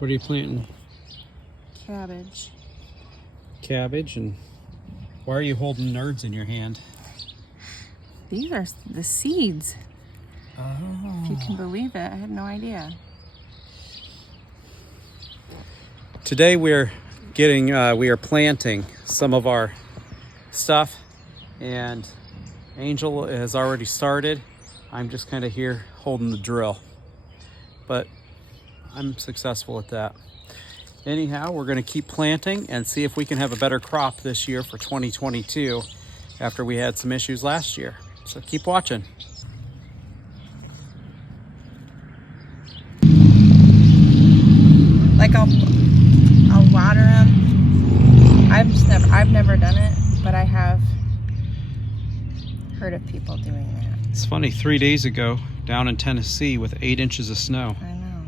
What are you planting? Cabbage. Cabbage. And why are you holding nerds in your hand? These are the seeds. Oh. If you can believe it, I had no idea. Today we are planting some of our stuff, and Angel has already started. I'm just kind of here holding the drill, but I'm successful at that. Anyhow, we're going to keep planting and see if we can have a better crop this year for 2022 after we had some issues last year. So keep watching. Like I'll water them. I've never done it, but I have heard of people doing that. It's funny, 3 days ago down in Tennessee with 8 inches of snow. I know.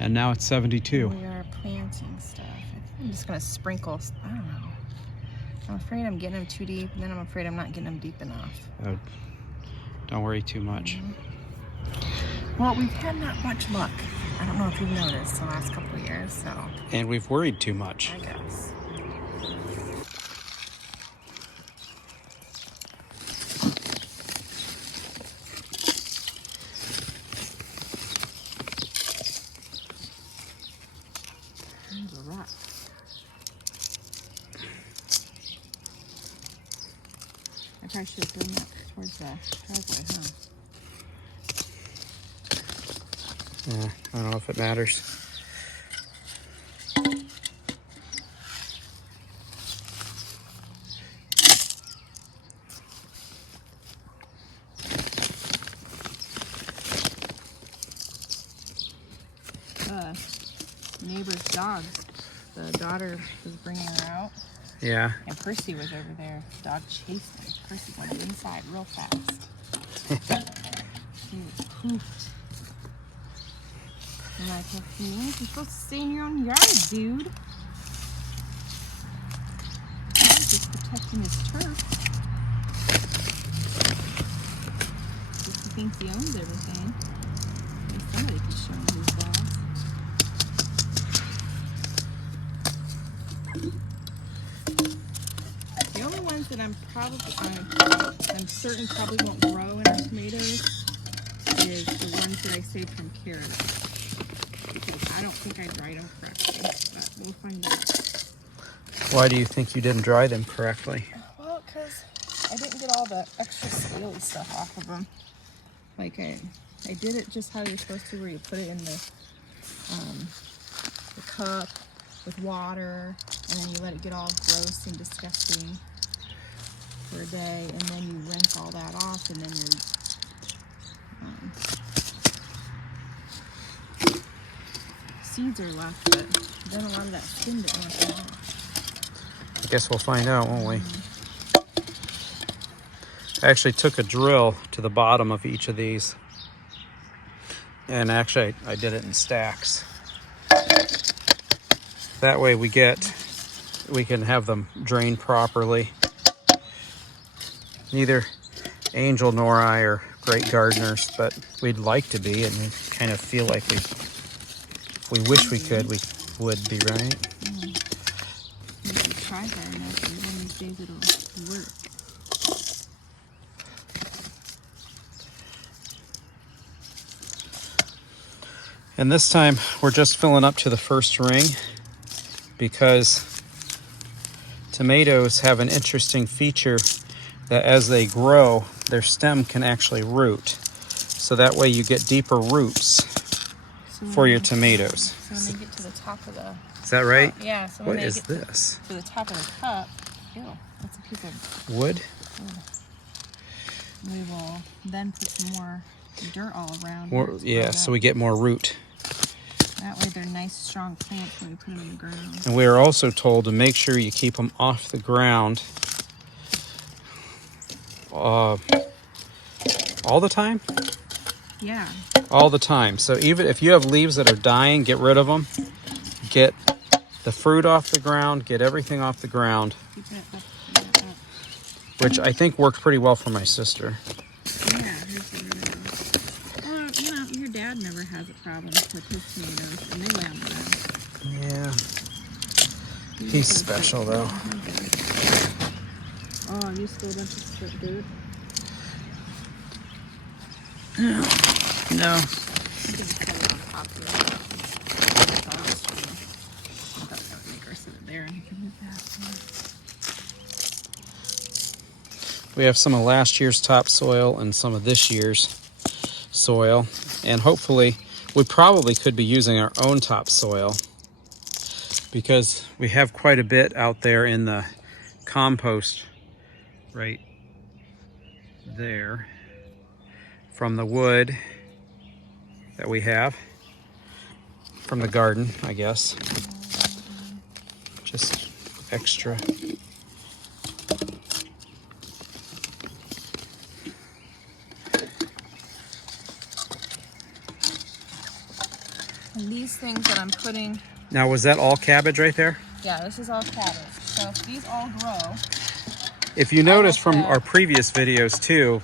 And now it's 72. We are planting stuff. I'm just gonna sprinkle. I don't know. I'm afraid I'm getting them too deep, and then I'm afraid I'm not getting them deep enough. Oh, don't worry too much. Well, we've had not much luck. I don't know if you've noticed the last couple of years, so. And we've worried too much. I guess. There's a rock. I probably should have thrown that towards the driveway, huh? Yeah, I don't know if it matters. Neighbor's dogs. The daughter was bringing her out. Yeah. And Percy was over there. The dog chased him. Percy went inside real fast. He was pooped. I'm like, well, you're supposed to stay in your own yard, dude. Dog's just protecting his turf. Just he thinks he owns everything. Maybe somebody can show him who's boss. The only ones that I'm certain probably won't grow in our tomatoes is the ones that I saved from carrots. Because I don't think I dried them correctly, but we'll find out. Why do you think you didn't dry them correctly? Well, because I didn't get all the extra scaly stuff off of them. Like I did it just how you're supposed to, where you put it in the cup with water, and then you let it get all gross and disgusting for a day, and then you rinse all that off, and then you're seeds are left, but then a lot of that skin didn't want to come off. I guess we'll find out, won't we? I actually took a drill to the bottom of each of these, and actually I did it in stacks. That way we can have them drained properly. Neither Angel nor I are great gardeners, but we'd like to be, and we kind of feel like we wish we could, we would be, right? You should try hard enough, and one of these days it'll work. And this time we're just filling up to the first ring, because tomatoes have an interesting feature that as they grow, their stem can actually root. So that way you get deeper roots for your tomatoes. So when they get to the top of the... Is that right? Yeah. So when what they is get this? to the top of the cup, ew, that's a piece of wood. We will then put some more dirt all around. Yeah, so we get more root. That way they're nice, strong plants when we put them in the ground. And we are also told to make sure you keep them off the ground all the time? Yeah. All the time. So even if you have leaves that are dying, get rid of them. Get the fruit off the ground. Get everything off the ground. Keeping it up. Which I think worked pretty well for my sister. Yeah, here's the your dad never has a problem with his tomatoes, and they lay on the bed. Yeah. He's special, though. Oh, you stole a bunch of split dirt? No. I'm gonna cut it on top of it. I thought that would make her sit it there and he can move that. We have some of last year's topsoil and some of this year's soil. And hopefully, we probably could be using our own topsoil because we have quite a bit out there in the compost right there from the wood that we have from the garden, I guess. Just extra. And these things that I'm putting... Now, was that all cabbage right there? Yeah, this is all cabbage. So if these all grow... If you notice from our previous videos too,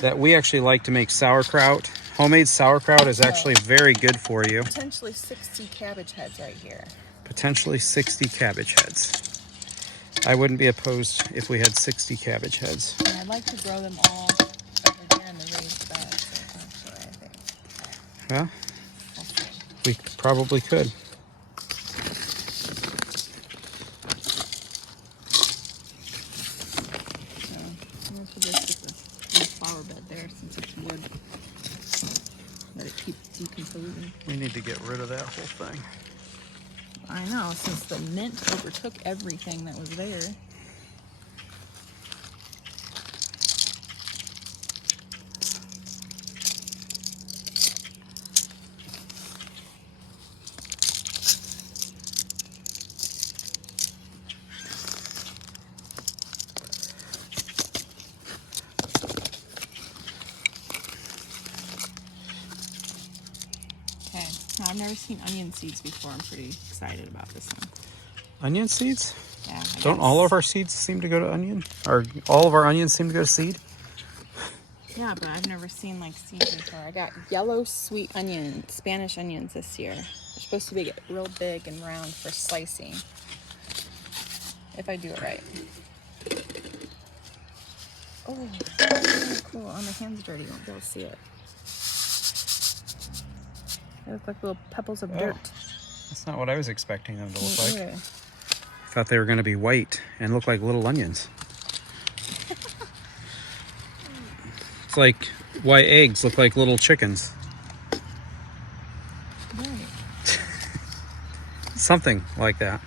that we actually like to make sauerkraut. Homemade sauerkraut is actually very good for you. Potentially 60 cabbage heads right here. Potentially 60 cabbage heads. I wouldn't be opposed if we had 60 cabbage heads. And I'd like to grow them all over here in the raised beds, actually, I think. Well, we probably could. I'm going to put this with the flower bed there since it's wood. Let it keep decomposing. We need to get rid of that whole thing. I know, since the mint overtook everything that was there. Okay, now I've never seen onion seeds before. I'm pretty excited about this one. Onion seeds? Yeah. Don't all of our seeds seem to go to onion? Or all of our onions seem to go to seed? Yeah, but I've never seen like seeds before. I got yellow sweet onion, Spanish onions this year. They're supposed to be real big and round for slicing. If I do it right. Oh, that's cool. Oh, my hand's dirty. You won't be able to see it. They look like little pebbles of dirt. That's not what I was expecting them to look like. Yeah. I thought they were going to be white and look like little onions. It's like white eggs look like little chickens. Right. Something like that.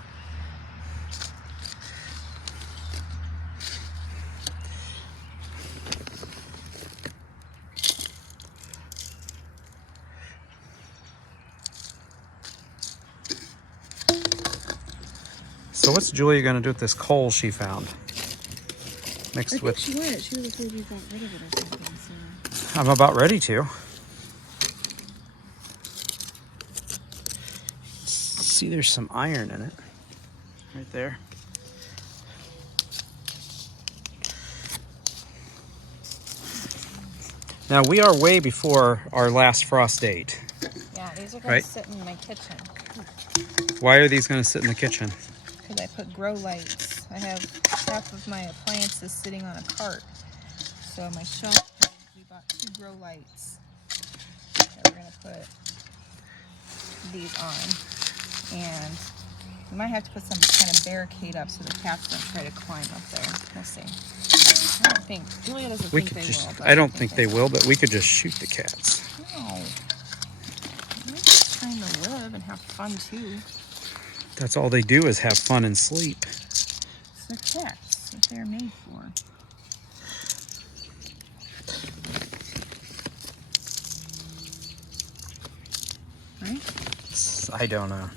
So what's Julia going to do with this coal she found? Mixed with... She went. She was afraid you got rid of it or something. So. I'm about ready to. See, there's some iron in it. Right there. Now, we are way before our last frost date. Yeah, these are going to sit in my kitchen. Why are these going to sit in the kitchen? Because I put grow lights. I have half of my appliances sitting on a cart. So my shelf, we bought 2 grow lights that we're going to put these on. And we might have to put some kind of barricade up so the cats don't try to climb up there. We'll see. I don't think, Julia doesn't think they will. I don't think they will, but we could just shoot the cats. No. They're just trying to live and have fun too. That's all they do is have fun and sleep. It's the cats. That's what they're made for. Right? I don't know.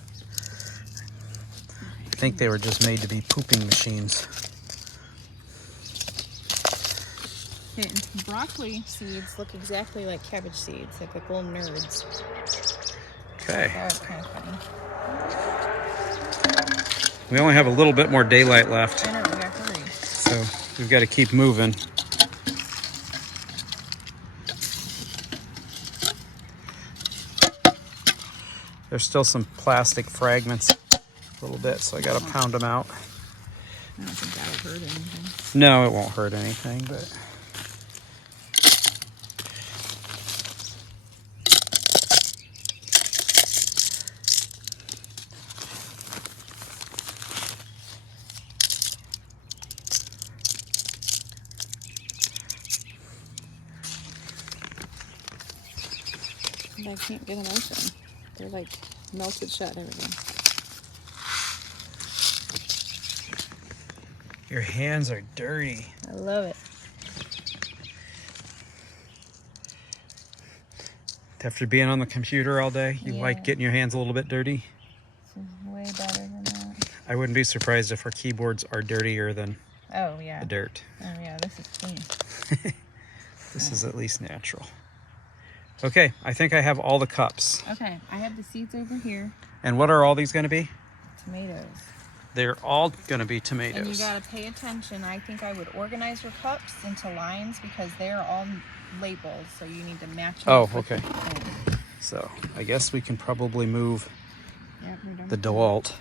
I think they were just made to be pooping machines. Okay, and broccoli seeds look exactly like cabbage seeds, like little nerds. Okay. That was kind of funny. We only have a little bit more daylight left, I know, we gotta hurry. so we've got to keep moving. There's still some plastic fragments a little bit, so I gotta pound them out. I don't think that'll hurt anything. No, it won't hurt anything, but I can't get them open. They're like melted shut, everything. your hands are dirty. I love it. After being on the computer all day, you Yeah. like getting your hands a little bit dirty? This is way better than that. I wouldn't be surprised if our keyboards are dirtier than Oh, yeah. the dirt. Oh, yeah, this is clean. This is at least natural. Okay, I think I have all the cups. Okay, I have the seeds over here. And what are all these going to be? Tomatoes. They're all going to be And you tomatoes. gotta pay attention. I think I would organize your cups into lines because they're all labeled, so you need to match them. Oh, up with okay. the thing. So I guess we can probably move Yep, we're done the with DeWalt.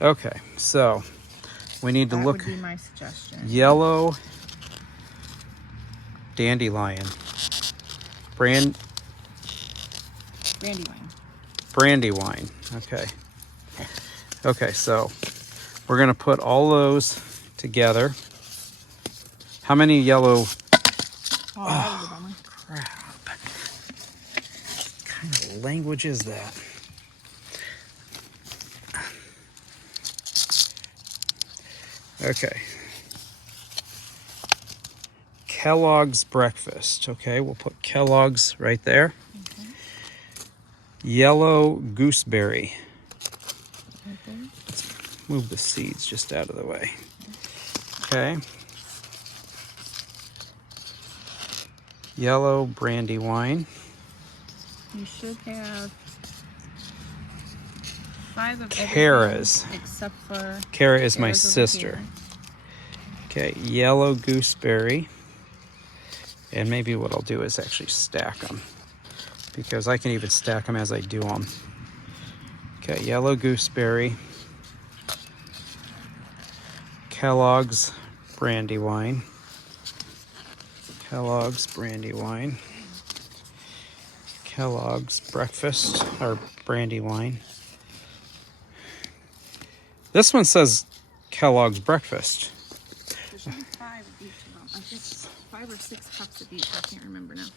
Okay, so we need to that. look That would be my suggestion. yellow dandelion. Brandywine. Okay. Okay, so we're gonna put all those together. How many yellow? Oh, that was a bummer. Crap. What kind of language is that? Okay. Kellogg's Breakfast. Okay, we'll put Kellogg's right there. Okay. Yellow Gooseberry. Right there. Move the seeds just out of the way. Okay. Yellow Brandywine. You should have 5 of Kara's. everything except for Kara is my Kara's over sister. here. Okay, yellow gooseberry. And maybe what I'll do is actually stack them, because I can even stack them as I do them. Okay, yellow gooseberry. Kellogg's Brandywine. Kellogg's Brandywine. Kellogg's Breakfast, or Brandywine. This one says Kellogg's Breakfast. There should be 5 of each of them. I think 5 or 6 cups of each. I can't remember now.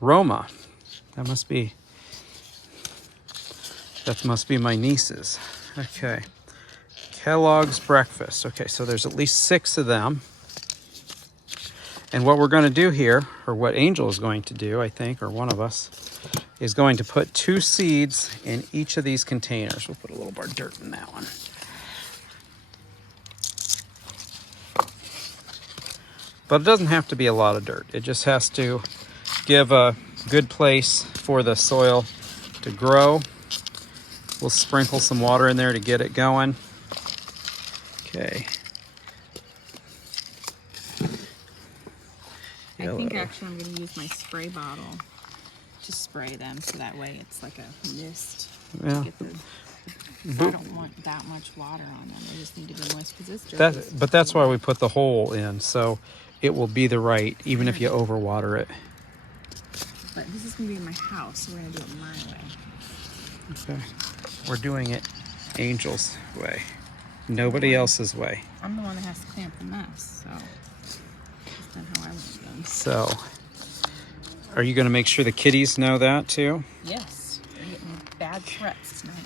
Roma. That must be my niece's. Okay. Kellogg's Breakfast. Okay, so there's at least 6 of them. And what we're going to do here, or what Angel is going to do, I think, or one of us, is going to put 2 seeds in each of these containers. We'll put a little more dirt in that one. But it doesn't have to be a lot of dirt. It just has to give a good place for the soil to grow. We'll sprinkle some water in there to get it going. Okay. I think actually I'm going to use my spray bottle to spray them, so that way it's like a mist. Yeah. I don't want that much water on them. They just need to be moist because this dirt is But that's why we put the hole in, so it will be the right, even if you overwater it. But this is going to be in my house, so we're going to do it my way. Okay. We're doing it Angel's way, nobody else's way. I'm the one that has to clean up the mess, so that's not how I want it done. So, are you going to make sure the kitties know that too? Yes, they're getting bad threats tonight.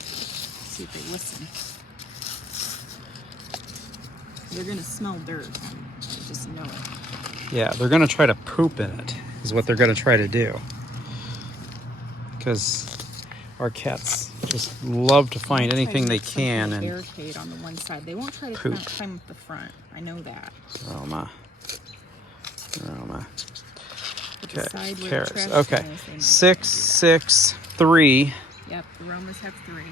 Let's see if they listen. They're going to smell dirt. They just know it. Yeah, they're going to try to poop in it, is what they're going to try to do. Because our cats just love to find anything they can and barricade on the one side. They won't try to poop. climb up the front. I know that. Roma. But the Okay, side where the carrots. trash Okay, can is, they might 6, 6, 3. Yep, the Romas have 3.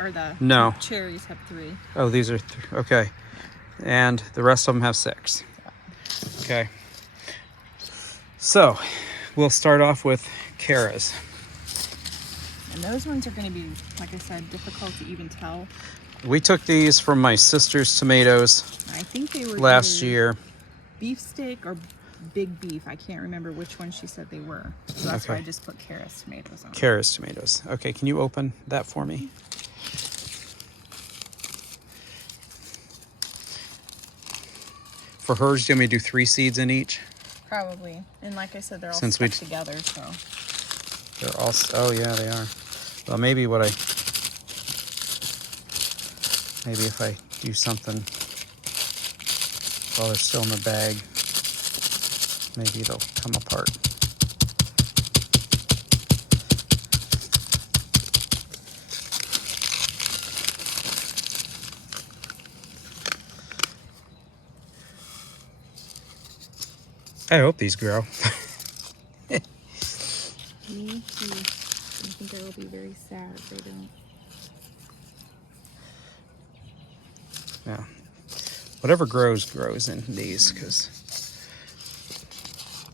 Or the No. cherries have 3. Oh, these are okay, and the rest of them have 6. Okay. So we'll start off with Kara's. And those ones are going to be, like I said, difficult to even tell. We took these from my sister's tomatoes I think they were last either year. beefsteak or big beef. I can't remember which one she said they were. So that's why I just put Kara's tomatoes on. Kara's tomatoes. Okay, can you open that for me? For hers, do you want me to do 3 seeds in each? Probably. And like I said, they're all Since stuck together, so. They're all, oh yeah, they are. Well, maybe if I do something while they're still in the bag, maybe they'll come apart. I hope these grow. Me too. I think I will be very sad if they don't. Yeah. Whatever grows in these, because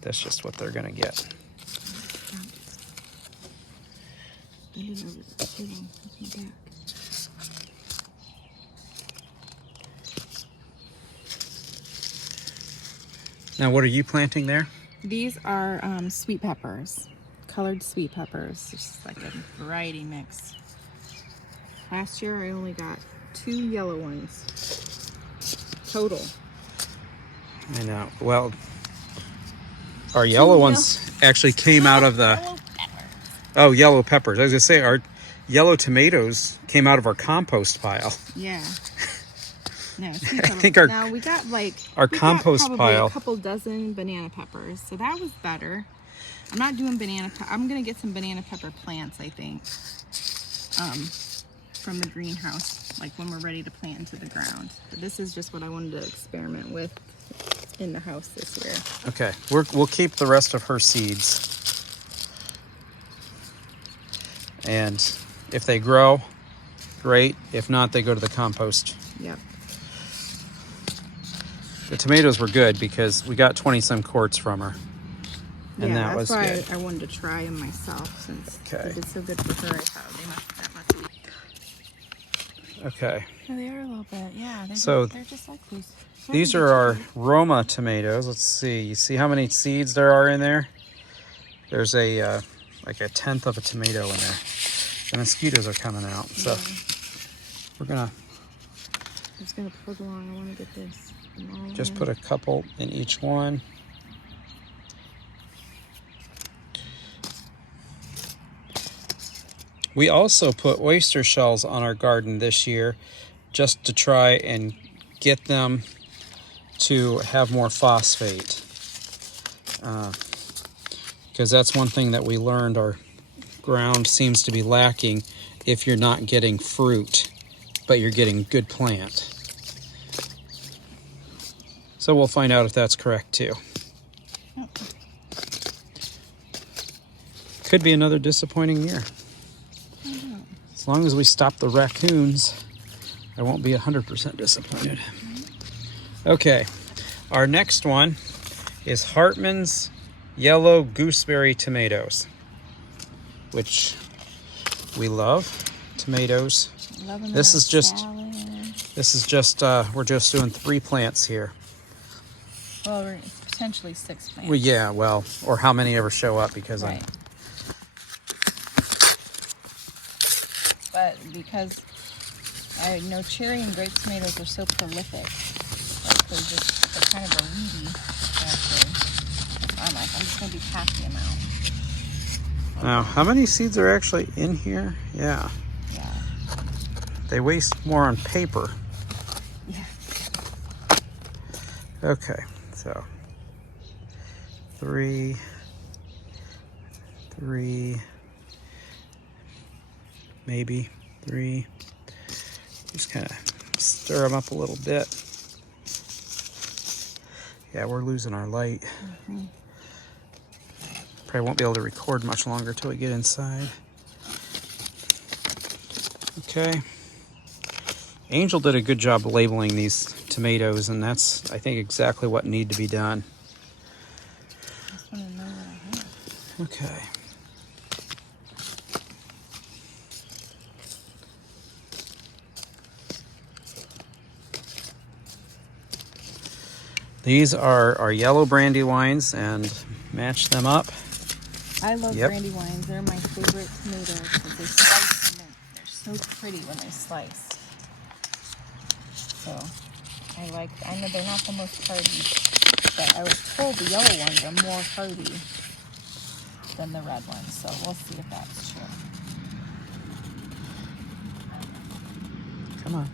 that's just what they're gonna get. Now, what are you planting there? These are sweet peppers, colored sweet peppers. Just like a variety mix. Last year I only got 2 yellow ones total. I know. Well, our yellow ones actually came out of the... Oh, yellow peppers. I was gonna say our yellow tomatoes came out of our compost pile. Yeah. No, I think our we got like compost pile. A couple dozen banana peppers, so that was better. I'm not doing I'm gonna get some banana pepper plants, I think, from the greenhouse, like when we're ready to plant into the ground. But this is just what I wanted to experiment with in the house this year. Okay, we'll keep the rest of her seeds, and if they grow, great. If not, they go to the compost. Yep. The tomatoes were good because we got 20-some quarts from her, and that was good. That's why I wanted to try them myself, since they did so good for her. I thought they must be. Okay. Oh, they are a little bit, yeah. They're just like these. These are our Roma tomatoes. Let's see. You see how many seeds there are in there? There's a like 1/10 of a tomato in there. The mosquitoes are coming out, so we're gonna. I'm just gonna plug along. I want to get this. Just put a couple in each one. We also put oyster shells on our garden this year just to try and get them to have more phosphate. Because that's one thing that we learned our ground seems to be lacking if you're not getting fruit, but you're getting good plant. So we'll find out if that's correct too. Could be another disappointing year. As long as we stop the raccoons, I won't be 100% disappointed. Okay, our next one is Hartman's yellow gooseberry tomatoes, which we love. Tomatoes. This is just, we're just doing 3 plants here. Well, we're potentially 6 plants. Well, yeah, well, or how many ever show up because right. But because I know cherry and grape tomatoes are so prolific, like they're kind of a weedy, actually. I'm just going to be packing them out. Now, how many seeds are actually in here? Yeah. Yeah. They waste more on paper. Yeah. Okay, so 3, maybe 3. Just kind of stir them up a little bit. Yeah, we're losing our light. Mm-hmm. Probably won't be able to record much longer till we get inside. Okay. Angel did a good job labeling these tomatoes, and that's, I think, exactly what need to be done. I just want to know what I have. Okay. These are our yellow Brandywines, and match them up. I love Yep. Brandywines. They're my favorite tomatoes because they slice them. They're so pretty when they slice. So I know they're not the most hardy, but I was told the yellow ones are more hardy than the red ones. So we'll see if that's true. Come on.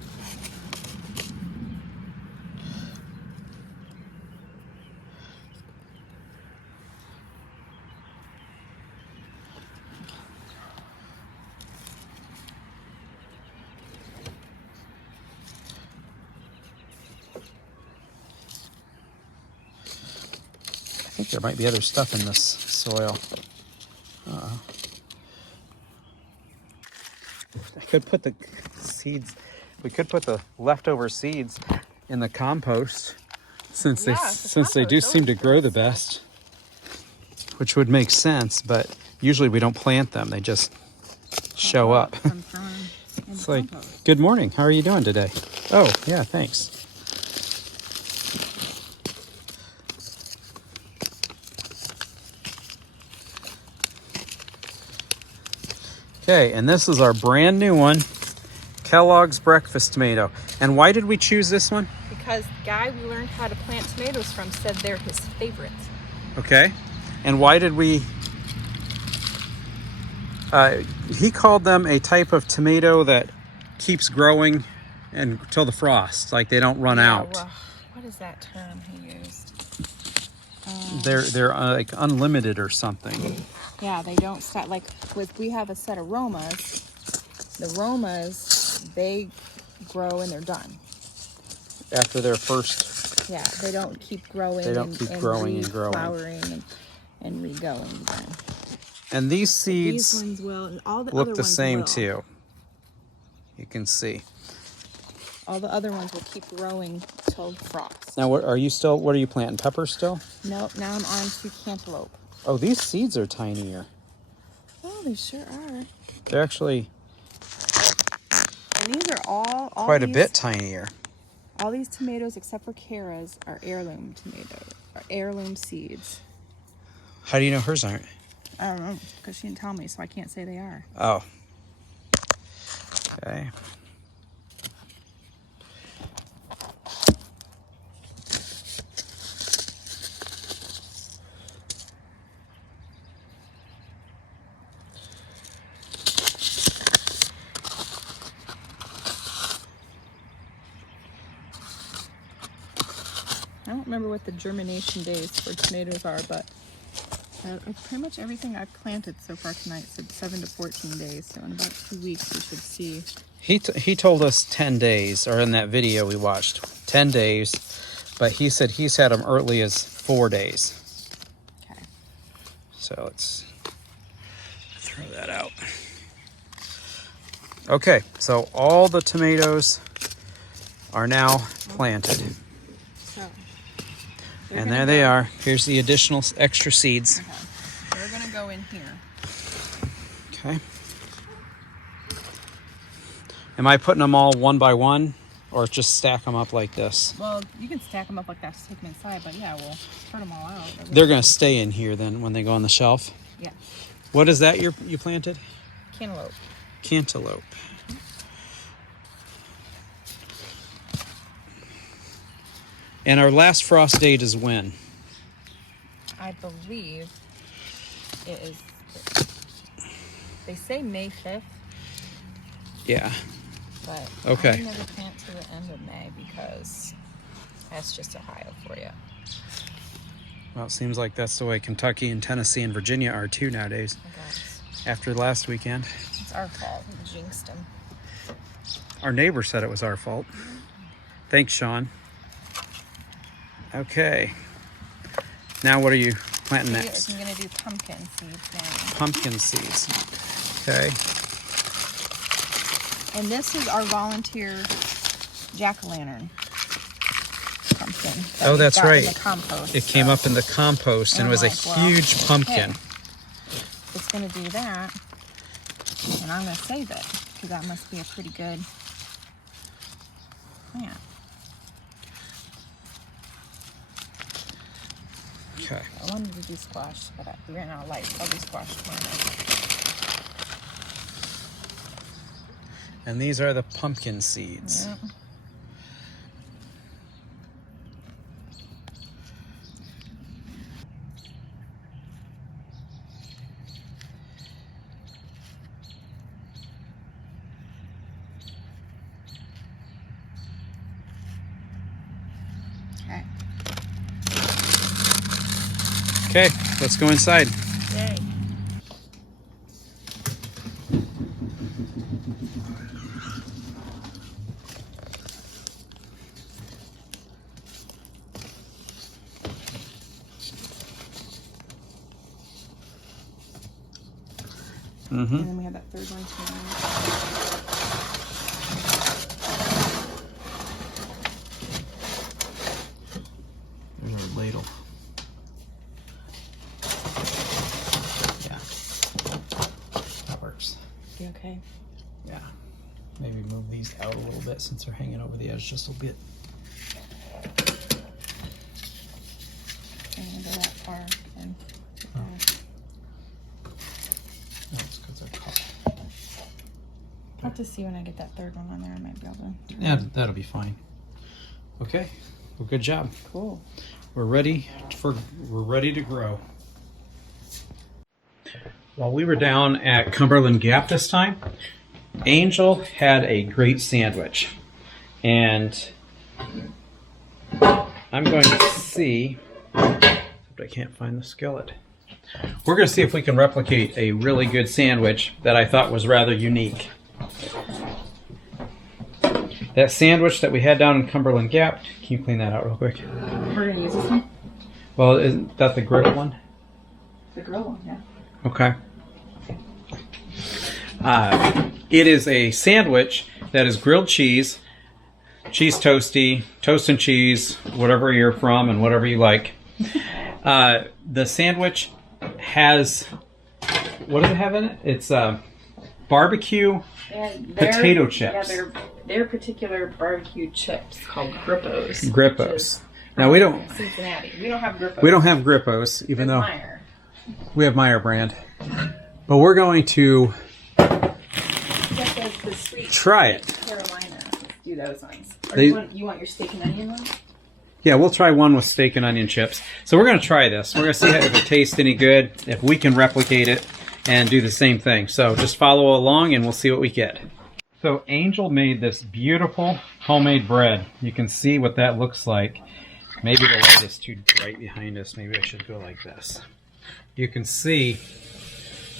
I think there might be other stuff in this soil. I could put the seeds, we could put the leftover seeds in the compost since they do seem to grow the best, which would make sense, but usually we don't plant them, they just show up. It's like, good morning, how are you doing today? Oh, yeah, thanks. Okay, and this is our brand new one, Kellogg's Breakfast tomato. And why did we choose this one? Because the guy we learned how to plant tomatoes from said they're his favorites. Okay, and why did we... he called them a type of tomato that keeps growing until the frost, like they don't run out. Well, what is that term he used? They're like unlimited or something. Yeah, they don't stop. Like we have a set of Romas. The Romas, they grow and they're done. After their first... Yeah, they don't keep growing. They don't keep growing and growing. Flowering and re-going again. And these seeds These ones will, and all the other look the ones same will. too. You can see. All the other ones will keep growing till frost. Now, what are you planting? Peppers still? Nope, now I'm on to cantaloupe. Oh, these seeds are tinier. Oh, they sure are. They're actually And these are all quite a bit tinier. All these tomatoes, except for Kara's, are heirloom tomatoes, are heirloom seeds. How do you know hers aren't? I don't know, because she didn't tell me, so I can't say they are. Oh. Okay. I don't remember what the germination days for tomatoes are, but pretty much everything I've planted so far tonight said 7 to 14 days. So in about 2 weeks, we should see. He told us 10 days, or in that video we watched, 10 days, but he said he's had them early as 4 days. Okay. So let's throw that out. Okay, so all the tomatoes are now planted. So. And there they are. Here's the additional extra seeds. Okay. They're going to go in here. Okay. Am I putting them all one by one, or just stack them up like this? Well, you can stack them up like that to take them inside, but yeah, we'll turn them all out. They're going to stay in here then when they go on the shelf? Yeah. What is that you planted? Cantaloupe. Cantaloupe. And our last frost date is when? I believe it is, they say May 5th. Yeah. But okay. I never plant to the end of May because that's just Ohio for you. Well, it seems like that's the way Kentucky and Tennessee and Virginia are too nowadays. After last weekend. It's our fault. We jinxed them. Our neighbor said it was our fault. Thanks, Sean. Okay. Now what are you planting next? I'm going to do pumpkin seeds now. Pumpkin seeds. Okay. And this is our volunteer jack-o'-lantern pumpkin. Oh, that's right. In the compost, it came up in the compost and it was a huge pumpkin. Hey, if it's going to do that, then I'm going to save it, because that must be a pretty good plant. Okay. I wanted to do squash, but we ran out of light. I'll do squash tomorrow. And these are the pumpkin seeds. Yep. Okay. Okay, let's go inside. Yay. And then we have that third one too. There's our ladle. Yeah, that works. You okay? Yeah. Maybe move these out a little bit since they're hanging over the edge just a bit. And go that far and That's because they're caught. I'll have to see when I get that third one on there. I might be able to. Yeah, that'll be fine. Okay. Well, good job. Cool. We're ready to grow. While we were down at Cumberland Gap this time, Angel had a great sandwich. And I'm going to see, except I can't find the skillet. We're going to see if we can replicate a really good sandwich that I thought was rather unique. That sandwich that we had down in Cumberland Gap, can you clean that out real quick? We're going to use this one? Well, isn't that the griddle one? The grill one, yeah. Okay. It is a sandwich that is grilled cheese, cheese toasty, toast and cheese, whatever you're from and whatever you like. The sandwich has, what does it have in it? It's barbecue potato chips. Yeah, they're particular barbecue chips called Grippos. Grippos. Now we don't. Cincinnati. We don't have Grippos. We don't have Grippos, even though Meyer. we have Meyer brand. But we're going to The sweet try it. Carolina. Let's do those ones. Or They- you want your steak and onion ones? Yeah, we'll try one with steak and onion chips. So we're going to try this. We're going to see if it tastes any good, if we can replicate it and do the same thing. So just follow along and we'll see what we get. So Angel made this beautiful homemade bread. You can see what that looks like. Maybe the light is too bright behind us. Maybe I should go like this. You can see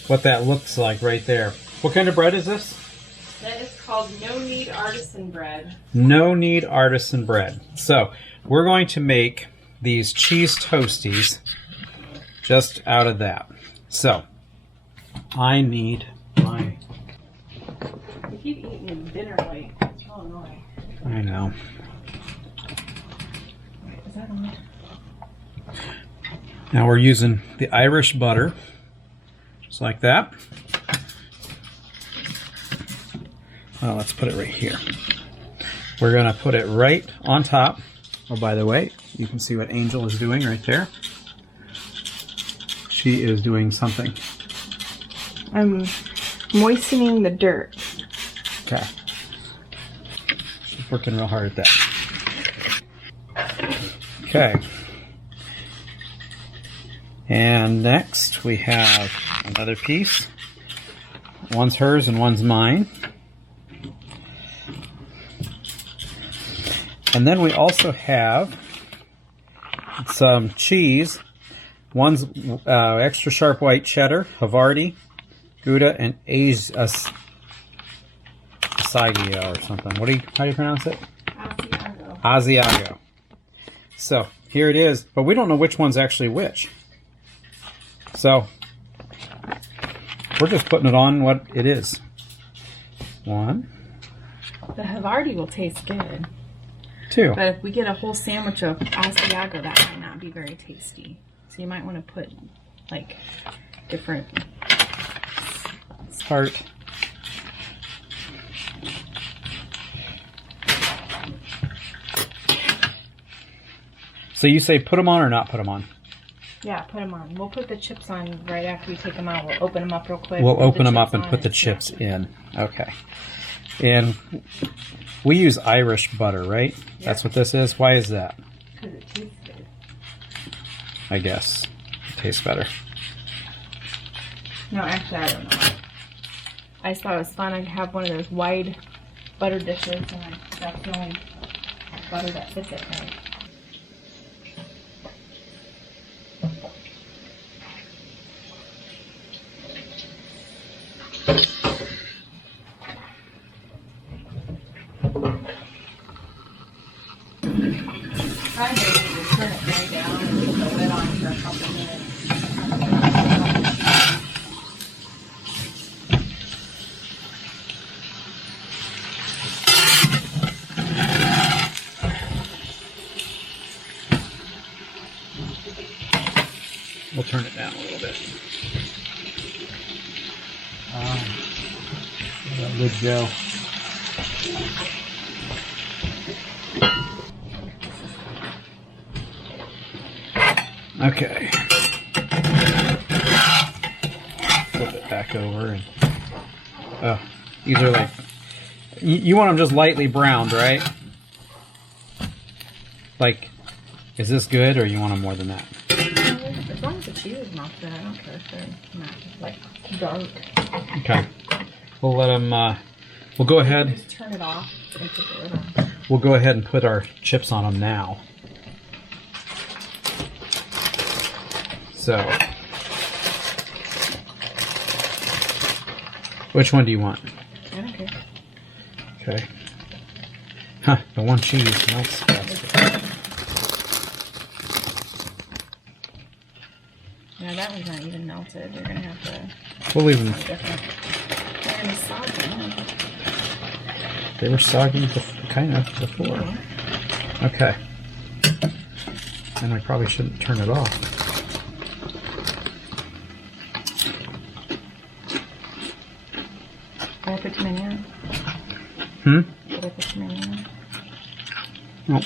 what that looks like right there. What kind of bread is this? That is called No Knead Artisan Bread. No Knead Artisan Bread. So we're going to make these cheese toasties just out of that. So I need my... You keep eating dinner late. It's real annoying. I know. Is that on? Now we're using the Irish butter, just like that. Oh, let's put it right here. We're going to put it right on top. Oh, by the way, you can see what Angel is doing right there. She is doing something. I'm moistening the dirt. Okay. She's working real hard at that. Okay. And next we have another piece. One's hers and one's mine. And then we also have some cheese. One's extra sharp white cheddar, Havarti, Gouda, and Asiago or something. How do you pronounce it? Asiago. Asiago. So here it is, but we don't know which one's actually which. So we're just putting it on what it is. One. The Havarti will taste good. Two. But if we get a whole sandwich of Asiago, that might not be very tasty. So you might want to put like different tart. So you say put them on or not put them on? Yeah, put them on. We'll put the chips on right after we take them out. We'll open them up real quick. We'll open them up and put the chips in. Okay. And we use Irish butter, right? Yep. That's what this is? Why is that? Because it tastes good. I guess. It tastes better. No, actually, I don't know. I just thought it was fun. I have one of those wide butter dishes, and that's the only butter that fits it right. I need to turn it right down and put the lid on for a couple minutes. We'll turn it down a little bit. Let that lid go. Okay. Flip it back over. And, these are like, you want them just lightly browned, right? Like, is this good or you want them more than that? As long as the cheese is melted, I don't care if they're not like dark. Okay. We'll let them, we'll go ahead. Just turn it off and put the lid on. We'll go ahead and put our chips on them now. So, which one do you want? I don't care. Okay. Huh, the one cheese melts faster. Yeah, that one's not even melted. You're going to have to... We'll leave them. They're going to be soggy. They were soggy kind of before. Okay. And I probably shouldn't turn it off. Did I put too many on? Did I put too many on? Nope.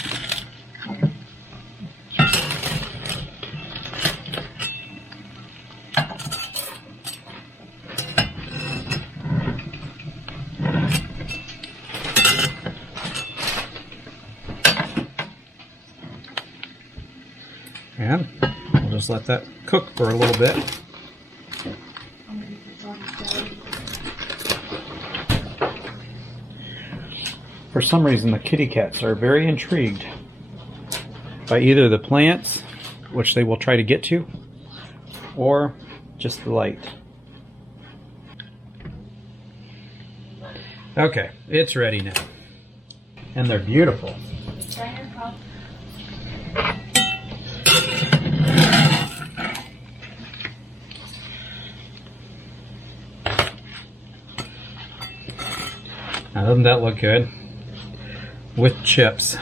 And we'll just let that cook for a little bit. For some reason, the kitty cats are very intrigued by either the plants, which they will try to get to, or just the light. Okay, it's ready now. And they're beautiful. Now, doesn't that look good? With chips.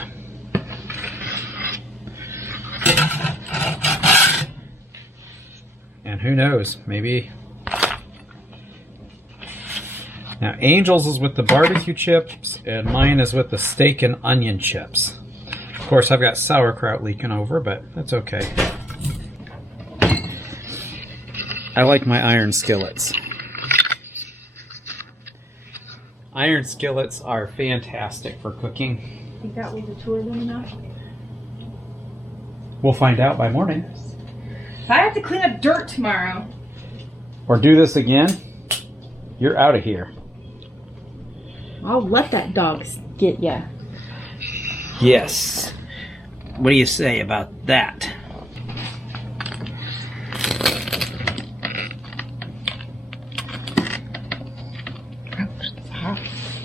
And who knows, maybe. Now, Angel's is with the barbecue chips, and mine is with the steak and onion chips. Of course, I've got sauerkraut leaking over, but that's okay. I like my iron skillets. Iron skillets are fantastic for cooking. Think that was a two of them enough? We'll find out by morning. If I have to clean up dirt tomorrow. Or do this again, you're out of here. I'll let that dog get ya. Yes. What do you say about that?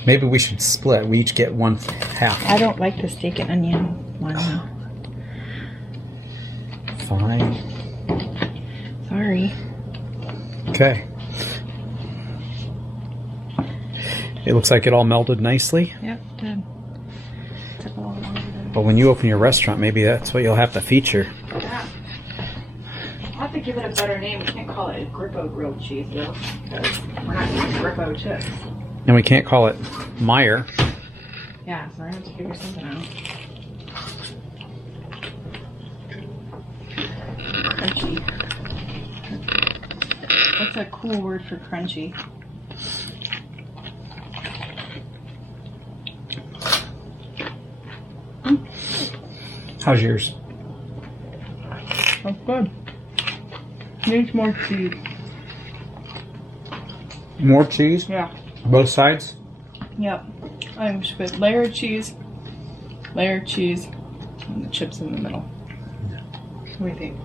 Maybe we should split. We each get one half. I don't like the steak and onion one. Fine. Sorry. Okay. It looks like it all melded nicely. Yep, did. Took a little longer. But when you open your restaurant, maybe that's what you'll have to feature. Yeah. I'll have to give it a better name. We can't call it a Grippo grilled cheese though, because we're not using Grippo chips. And we can't call it Meyer. Yeah, so I have to figure something out. Crunchy. What's a cool word for crunchy? How's yours? That's good. Needs more cheese. More cheese? Yeah. Both sides? Yep. I'm just put layer of cheese, and the chips in the middle. What do you think?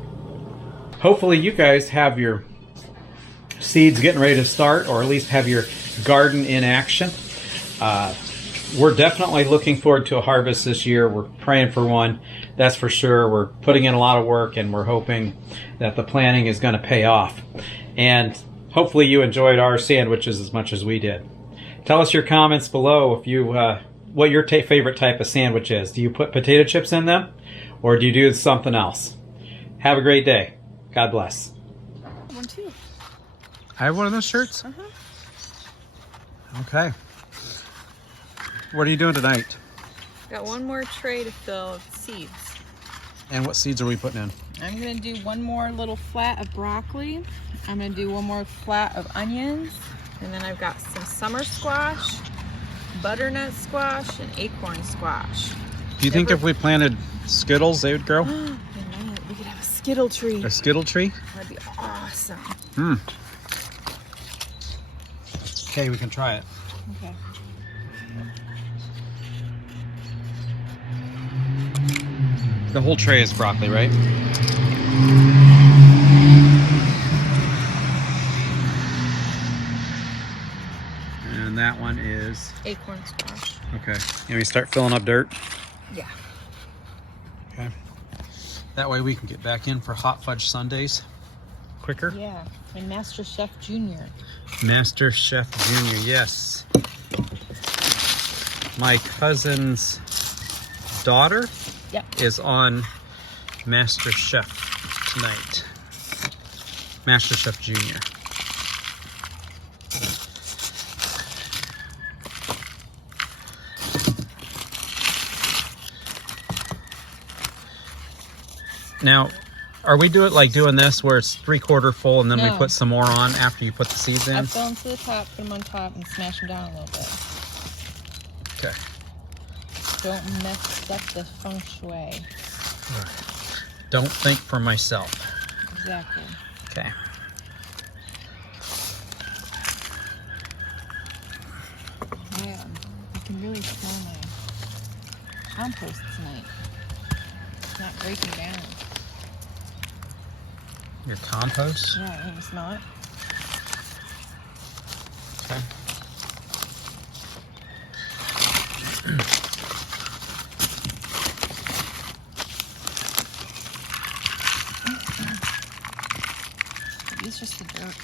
Hopefully you guys have your seeds getting ready to start, or at least have your garden in action. We're definitely looking forward to a harvest this year. We're praying for one, that's for sure. We're putting in a lot of work, and we're hoping that the planning is going to pay off. And hopefully you enjoyed our sandwiches as much as we did. Tell us your comments below if you what your favorite type of sandwich is. Do you put potato chips in them, or do you do something else? Have a great day. God bless. One too. I have one of those shirts? Okay. What are you doing tonight? Got one more tray to fill with seeds. And what seeds are we putting in? I'm gonna do one more little flat of broccoli. I'm gonna do one more flat of onions. And then I've got some summer squash, butternut squash, and acorn squash. Do you think if we planted Skittles, they would grow? We could have a Skittle tree. A Skittle tree? That'd be awesome. Okay, we can try it. Okay. The whole tray is broccoli, right? And that one is Acorn squash. okay. And we start filling up dirt. Yeah. Okay. That way we can get back in for hot fudge sundaes quicker. Yeah. And Master Chef Junior. Master Chef Junior, yes. My cousin's daughter is on Master Chef tonight. Master Chef Junior. Now, are we doing this where it's 3/4 full and then we put some more on after you put the seeds in? I fill them to the top, put them on top, and smash them down a little bit. Okay. Don't mess up the feng shui. Don't think for myself. Exactly. Okay. Man, I can really smell my compost tonight. It's not breaking down. Your compost? Yeah, you can smell it. Okay. It's just the dirt.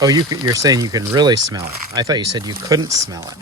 Oh, you're saying you can really smell it. I thought you said you couldn't smell it.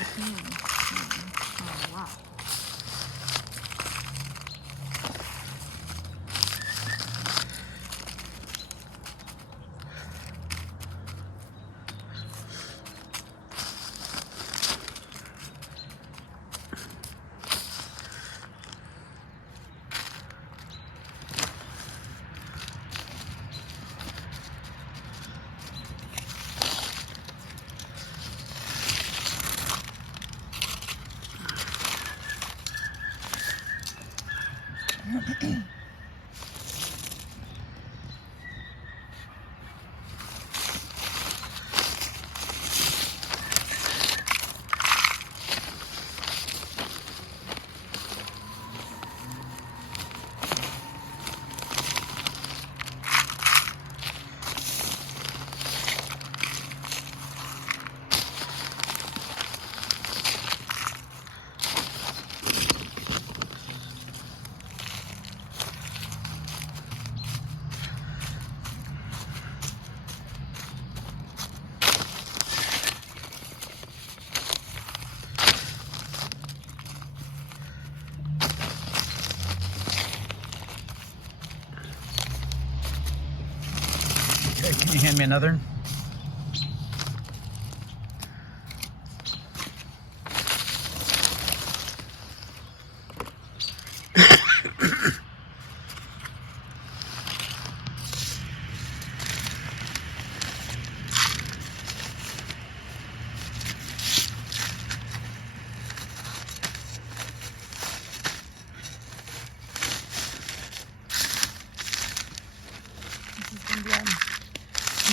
Okay, can you hand me another?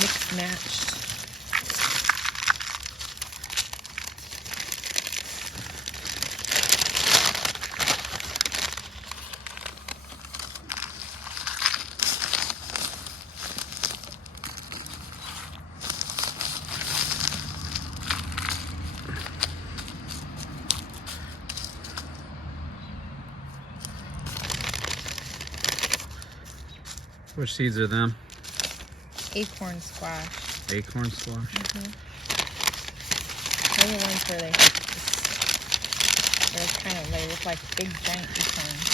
Mixed matched. Which seeds are them? Acorn squash. Acorn squash. They're the ones where they're kind of, they look like big giant acorns.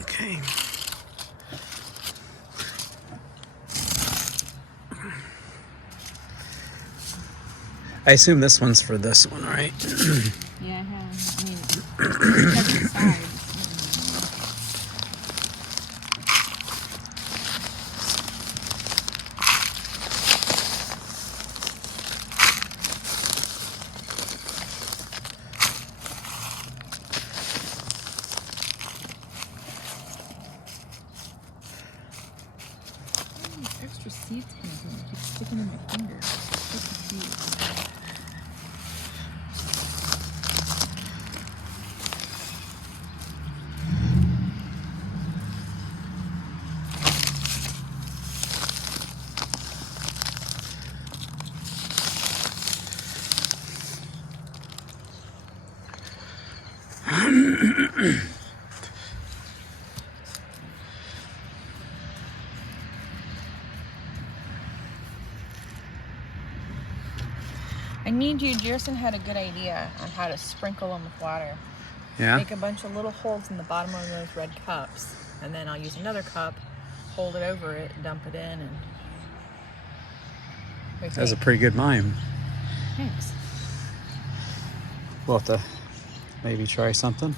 Okay. I assume this one's for this one, right? Yeah, I have. I mean, check the sides. Extra seeds coming from it. Keep sticking in my fingers. So confused. I need you, Jerson had a good idea on how to sprinkle them with water. Yeah? Make a bunch of little holes in the bottom of those red cups, and then I'll use another cup, hold it over it, dump it in, and... That's a pretty good mime. Thanks. We'll have to maybe try something.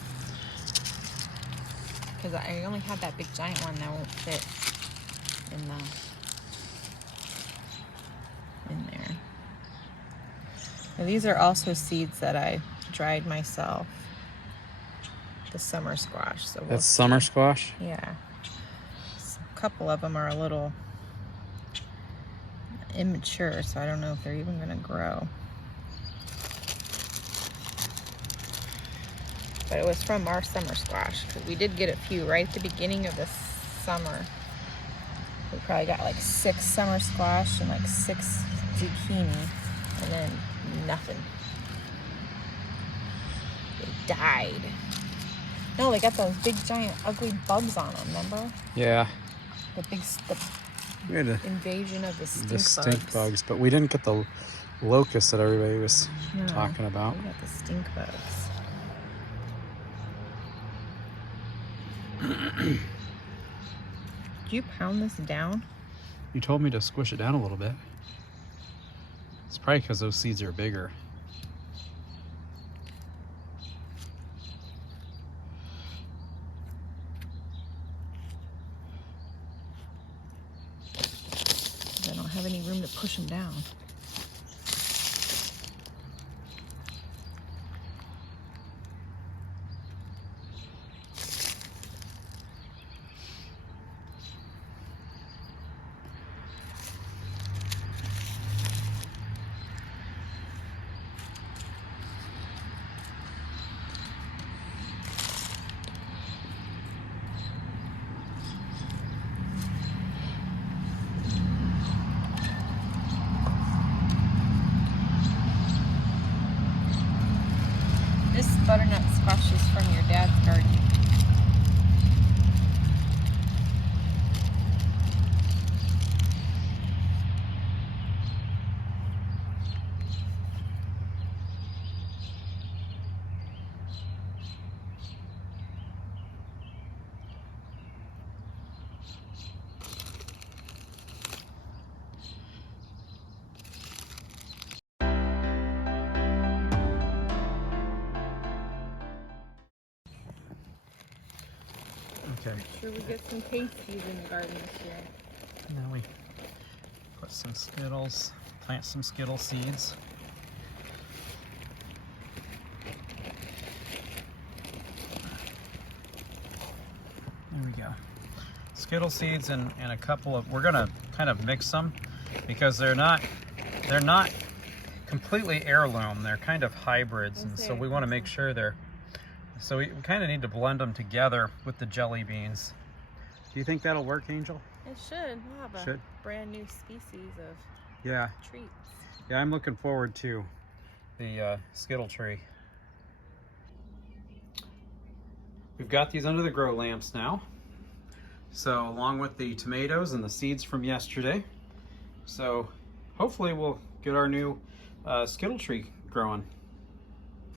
Because I only had that big giant one that won't fit in there. Now, these are also seeds that I dried myself. The summer squash. So That's summer squash? Yeah. A couple of them are a little immature, so I don't know if they're even going to grow. But it was from our summer squash, because we did get a few right at the beginning of the summer. We probably got like 6 summer squash and like 6 zucchini, and then nothing. They died. No, they got those big giant ugly bugs on them, remember? Yeah. The We had invasion of the the stink stink bugs, but we didn't get the locust that everybody was No, talking about. We got the stink bugs. Did you pound this down? You told me to squish it down a little bit. It's probably because those seeds are bigger. I don't have any room to push them down. This butternut squash is from your dad's garden. Okay. Sure, we get some pasties in the garden this year. And then we put some Skittles, plant some Skittle seeds. There we go. Skittle seeds and a couple of, we're gonna kind of mix them because they're not completely heirloom. They're kind of hybrids, and so we want to make sure they're, so we kind of need to blend them together with the jelly beans. Do you think that'll work, Angel? It should. We'll have a brand new species of treats. Yeah, I'm looking forward to the Skittle tree. We've got these under the grow lamps now. So along with the tomatoes and the seeds from yesterday. So hopefully we'll get our new Skittle tree growing.